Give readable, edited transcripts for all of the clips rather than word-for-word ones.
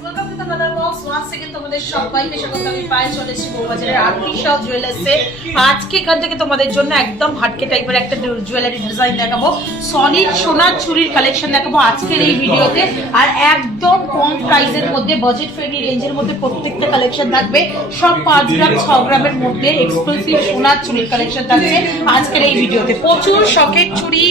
Welcome to the colour box once second তোমাদের সবাইকে স্বাগত। আমি পায়ে চলেছি বউবাজারের আর্টিফিশিয়াল জুয়েলার্সে। আজকে এখান থেকে তোমাদের জন্য একদম হাটকে টাইপের একটা জুয়েলারি ডিজাইন দেখাবো, সলিড সোনার চুরির কালেকশন দেখাবো আজকের এই ভিডিওতে। আর একদম কম প্রাইসের মধ্যে, বাজেট ফ্রেন্ডলি রেঞ্জের মধ্যে প্রত্যেকটা কালেকশন থাকবে। সব 5 গ্রাম 6 গ্রামের মধ্যে এক্সক্লুসিভ সোনার চুরির কালেকশন থাকছে আজকের এই ভিডিওতে। প্রচুর শখের চুড়ি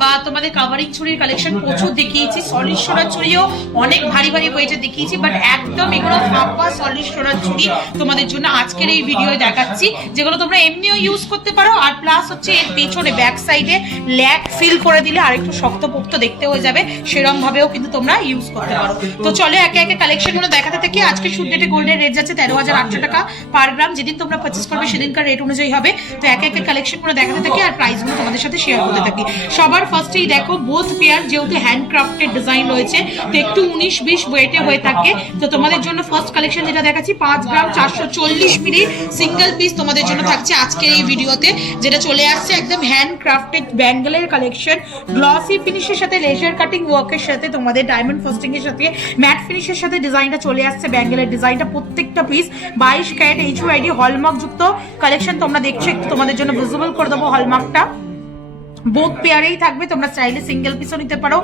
বা তোমাদের কাভারিং চুড়ির কালেকশন প্রচুর দেখিয়েছি। সলিড সোনার চুড়িও অনেক ভারী ভারী ওয়েটে দেখিয়েছি, বাট একদম এগুলো ফাঁপা সলিড সোনার চুড়ি তোমাদের জন্য আজকের এই ভিডিওয়ে দেখাচ্ছি, যেগুলো তোমরা এমনিও ইউজ করতে পারো। আর প্লাস হচ্ছে এর পেছনে ব্যাক সাইডে ল্যাক ফিল করে দিলে আরেকটু শক্তপোক্ত দেখতে হয়ে যাবে, সেরকম ভাবেও কিন্তু তোমরা ইউজ করতে পারো। তো চলো একে একে কালেকশনগুলো দেখাতে থাকি। আজকে শুট ডেটে গোল্ডের রেট যাচ্ছে 13,800 টাকা পার গ্রাম। যেদিন তোমরা পারচেস করবে সেদিনকার রেট অনুযায়ী হবে। তো একে একে কালেকশনগুলো দেখাতে থাকি আর প্রাইসগুলো তোমাদের সাথে শেয়ার করতে থাকি। সবার ফার্স্টেই দেখো বোথ পেয়ার, যেহেতু হ্যান্ডক্রাফটেড ডিজাইন রয়েছে তো একটু 19-20 ওয়েটে হয়ে থাকে। তো তোমাদের জন্য ফার্স্ট কালেকশন যেটা দেখাচ্ছি 5 গ্রাম 440 মিলি সিঙ্গেল পিস তোমাদের জন্য থাকছে আজকের এই ভিডিওতে, যেটা চলে আসছে একদম হ্যান্ডক্রাফটেড ব্যাঙ্গেলের কালেকশন। গ্লসি ফিনিশের সাথে লেজার কাটিং ওয়ার্কের সাথে তোমাদের ডায়মন্ড ফাস্টিং এর সাথে ম্যাট ফিনিশের সাথে ডিজাইনটা চলে আসছে। ব্যাঙ্গেলের ডিজাইনটা প্রত্যেকটা পিস 22 ক্যারেট HUID হলমার্ক যুক্ত কালেকশন তোমরা দেখছো। একটু তোমাদের জন্য ভিজিবল করে দেবো হলমার্কটা। বোথ পেয়ারেই থাকবে, তোমরা চাইলে সিঙ্গেল পিসও নিতে পারো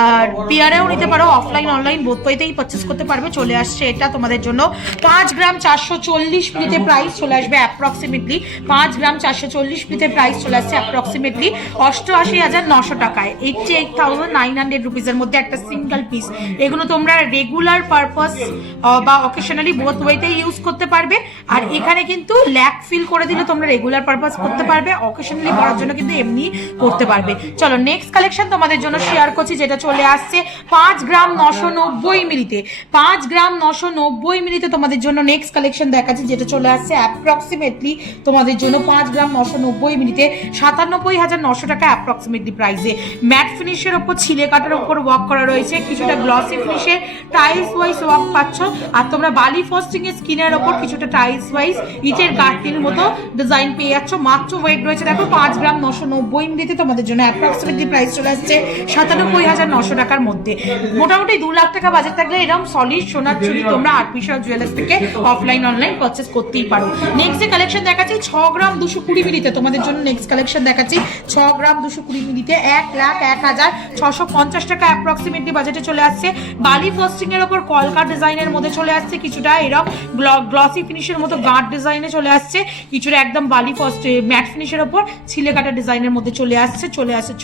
আর পেয়ারেও নিতে পারো, অফলাইন অনলাইন বোথ ওয়েতেই পারচেস করতে পারবে। চলে আসছে এটা তোমাদের জন্য 5 গ্রাম 440 মিলিতে প্রাইস চলে আসবে অ্যাপ্রক্সিমেটলি 5 গ্রাম 440 মিলিতে প্রাইস চলে আসছে অ্যাপ্রক্সিমেটলি 88,900 টাকায়, 88,900 রুপিসের মধ্যে একটা সিঙ্গেল পিস। এগুলো তোমরা রেগুলার পারপাস বা অকেশনালি বোথ ওয়েতেই ইউজ করতে পারবে। আর এখানে কিন্তু ল্যাক ফিল করে দিলে তোমরা রেগুলার পারপাস করতে পারবে, অকেশনালি করার জন্য কিন্তু এমনি করতে পারবে। চলো নেক্সট কালেকশন তোমাদের জন্য শেয়ার করছি, যেটা চলে আসছে 5 গ্রাম 990 মিলিতে। 5 গ্রাম 990 মিলিতে তোমাদের জন্য নেক্সট কালেকশন দেখাচ্ছি, যেটা চলে আসছে অ্যাপ্রক্সিমেটলি তোমাদের জন্য 5 গ্রাম 990 মিলিতে 97,900 টাকা অ্যাপ্রক্সিমেটলি প্রাইসে। ম্যাট ফিনিশের ওপর ছিলে কাটার উপর ওয়ার্ক করা রয়েছে, কিছুটা গ্লসি ফিনিশে টাইলস ওয়াইজ ওয়ার্ক পাচ্ছ। আর তোমরা বালি ফস্টিং এর স্কিনের ওপর কিছুটা টাইলস ওয়াইজ ইটের কাটির মতো ডিজাইন পেয়ে যাচ্ছ। মাত্র ওয়েট রয়েছে দেখো 5 গ্রাম 990 মিলিতে তোমাদের জন্য অ্যাপ্রক্সিমেটলি প্রাইস চলে আসছে 97,900 টাকার মধ্যে। মোটামুটি 2 লাখ টাকা বাজেট থাকলে এরকম সলিড সোনার চুড়ি তোমরা আর্টিফিশিয়াল জুয়েলার্স থেকে অফলাইন অনলাইন পারচেস করতেই পারো। নেক্সট যে কালেকশন দেখাচ্ছি 6 গ্রাম 220 মিলিতে তোমাদের জন্য নেক্সট কালেকশন দেখাচ্ছি 6 গ্রাম 220 মিলিতে 1,01,650 টাকা অ্যাপ্রক্সিমেটলি বাজেটে চলে আসছে। বালি ফস্টিং এর উপর কলকা ডিজাইনের মধ্যে চলে আসছে, কিছুটা এরকম গ্লসি ফিনিশের মতো গাঁট ডিজাইনে চলে আসছে, কিছুটা একদম বালি ফস্ট ম্যাট ফিনিশের উপর ছিলে কাটা ডিজাইনের মধ্যে চলে আসছে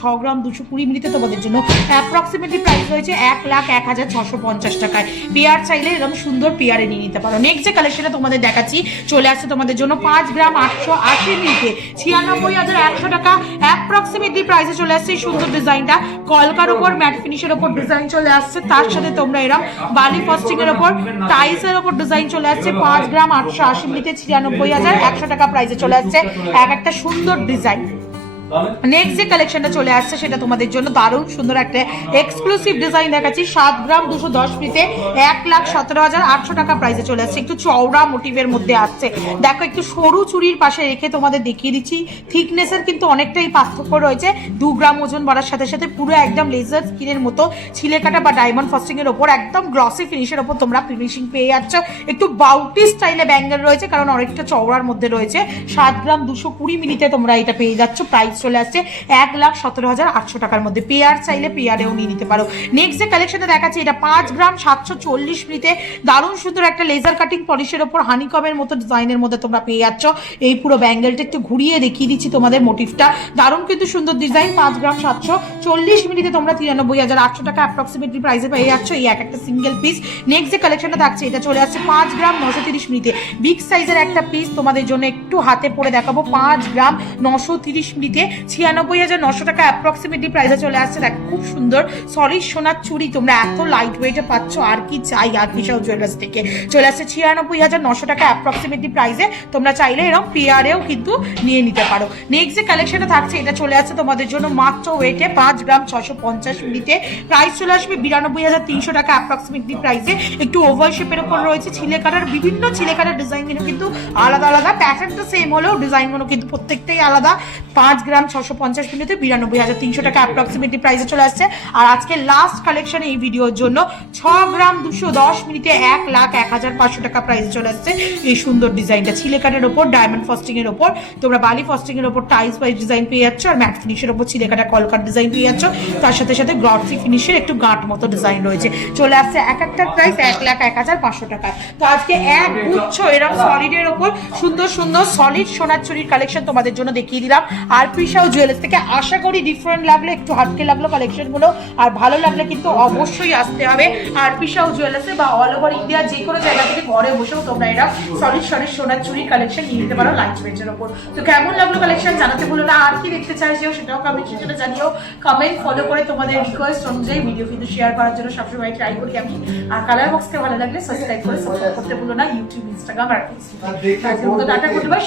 6 গ্রাম 220 মিলিতে তোমাদের জন্য অ্যাপ্রক্সিমেটলি প্রাইস রয়েছে 1,01,650 টাকায়। পেয়ার চাইলে এরকম সুন্দর পেয়ারে নিয়ে নিতে পারো। নেক্সট যে কালেকশনটা তোমাদের দেখাচ্ছি চলে আসছে তোমাদের জন্য 5 গ্রাম 880 মিলিতে 96,100 টাকা অ্যাপ্রক্সিমেটলি প্রাইসে চলে আসছে এই সুন্দর ডিজাইনটা। কলকার উপর ম্যাট ফিনিশের উপর ডিজাইন চলে আসছে, তার সাথে তোমরা এরকম বালি ফস্টিং এর উপর টাইলসের উপর ডিজাইন চলে আসছে। 5 গ্রাম 880 মিলিতে 96,100 টাকা প্রাইসে চলে আসছে এক একটা সুন্দর ডিজাইন। নেক্সট যে কালেকশনটা চলে আসছে সেটা তোমাদের জন্য দারুণ সুন্দর একটা এক্সক্লুসিভ ডিজাইন দেখাচ্ছি 7 গ্রাম 210 মিলিতে 1,17,800 টাকা প্রাইসে চলে আসছে। একটু চওড়া মোটিভের মধ্যে আসছে, দেখো একটু সরু চুরির পাশে রেখে তোমাদের দেখিয়ে দিচ্ছি। থিকনেসের কিন্তু অনেকটাই পার্থক্য রয়েছে, 2 গ্রাম ওজন বাড়ার সাথে সাথে পুরো একদম লেজার স্কিনের মতো ছিলে কাটা বা ডায়মন্ড ফাস্টিং এর ওপর একদম গ্লসি ফিনিশের ওপর তোমরা ফিনিশিং পেয়ে যাচ্ছ। একটু বাউটি স্টাইলে ব্যাঙ্গেল রয়েছে, কারণ অনেকটা চওড়ার মধ্যে রয়েছে। 7 গ্রাম 220 মিলিতে তোমরা এটা পেয়ে যাচ্ছ, প্রাইস চলে আসছে 1,17,800 টাকার মধ্যে। পেয়ার চাইলে পেয়ারেও নিয়ে নিতে পারো। নেক্সট যে কালেকশনটা দেখাচ্ছি এটা 5 গ্রাম 740 মিলিতে দারুণ সুন্দর একটা লেজার কাটিং পলিশের ওপর হানিকমের মতো ডিজাইনের মধ্যে তোমরা পেয়ে যাচ্ছ। এই পুরো ব্যাঙ্গেলটা একটু ঘুরিয়ে দেখিয়ে দিচ্ছি তোমাদের মোটিভটা, দারুণ কিন্তু সুন্দর ডিজাইন। 5 গ্রাম 740 মিলিতে তোমরা 93,800 টাকা অ্যাপ্রক্সিমেটলি প্রাইসে পেয়ে যাচ্ছ এই এক একটা সিঙ্গেল পিস। নেক্সট যে কালেকশনটা থাকছে এটা চলে আসছে 5 গ্রাম 930 মিলিতে বিগ সাইজের একটা পিস তোমাদের জন্য একটু হাতে পরে দেখাবো। 5 গ্রাম 930 মিলিতে 96,900 টাকা অ্যাপ্রক্সিমেটলি প্রাইসে চলে আসছে। দেখো খুব সুন্দর সলিড সোনার চুড়ি তোমরা এত লাইট ওয়েটে পাচ্ছ, আর কি চাই আর্টিফিশিয়াল জুয়েলার্স থেকে। চলে আসছে 96,900 টাকা অ্যাপ্রক্সিমেটলি প্রাইসে, তোমরা চাইলে এরকম পেয়ারেও কিন্তু নিয়ে নিতে পারো। নেক্সট যে কালেকশনটা থাকছে এটা চলে আসছে তোমাদের জন্য মাত্র ওয়েটে 5 গ্রাম 650 মিলিতে প্রাইস চলে আসবে 92,300 টাকা অ্যাপ্রক্সিমেটলি প্রাইসে। একটু ওভার শেপের উপর রয়েছে, ছিলে কাটার বিভিন্ন ছিলে কাটার ডিজাইনগুলো কিন্তু আলাদা আলাদা, প্যাটার্নটা সেম হলেও ডিজাইনগুলো কিন্তু প্রত্যেকটাই আলাদা। 5 গ্রাম 650 মিলিতে 92,300 টাকা অ্যাপ্রক্সিমেটলি প্রাইসে চলে আসছে। আর আজকে লাস্ট কালেকশন এই ভিডিওর জন্য 6 গ্রাম 210 মিলিতে 1,01,500 টাকা প্রাইসে চলে আসছে এই সুন্দর ডিজাইনটা। ছিলেকাটের ওপর ডায়মন্ড ফস্টিং এর ওপর তোমরা বালি ফস্টিং এর ওপর টাইলস ওয়াইজ ডিজাইন পেয়ে যাচ্ছ, আর ম্যাট ফিনিশের ওপর ছিলেকাটা কলকাট ডিজাইন পেয়ে যাচ্ছ, তার সাথে সাথে গ্লসি ফিনিশের একটু গাঁট মতো ডিজাইন রয়েছে। চলে আসছে এক একটার প্রাইস 1,01,500 টাকা। তো আজকে এক গুচ্ছ এরকম সলিডের ওপর সুন্দর সুন্দর সলিড সোনার চুরির কালেকশন তোমাদের জন্য দেখিয়ে দিলাম আর পিসাও জুয়েলার্স থেকে। আশা করি ডিফারেন্ট লাগলে, একটু হাটকে লাগলো কালেকশনগুলো, আর ভালো লাগলে কিন্তু অবশ্যই আসতে হবে আর পিসাও জুয়েলার্সে বা অল ওভার ইন্ডিয়া যে কোনো জায়গা থেকে ঘরে বসেও তোমরা এরা সলিড সোনার চুরির কালেকশন নিয়ে নিতে পারো লাইট ওয়েটের ওপর। তো কেমন লাগলো কালেকশন জানাতে ভুলো না, আর কি দেখতে চাইছো সেটাও কমেন্ট সেকশনে জানিও। কমেন্ট ফলো করে তোমাদের রিকোয়েস্ট অনুযায়ী ভিডিও কিন্তু শেয়ার করার জন্য সবসময় ট্রাই করি আমি। আর কালার বক্সকে ভালো লাগলে সাবস্ক্রাইব করে সাপোর্ট করতে ভুলো না, ইউটিউব, ইনস্টাগ্রাম আর ফেসবুক। টাটা করতে পারো।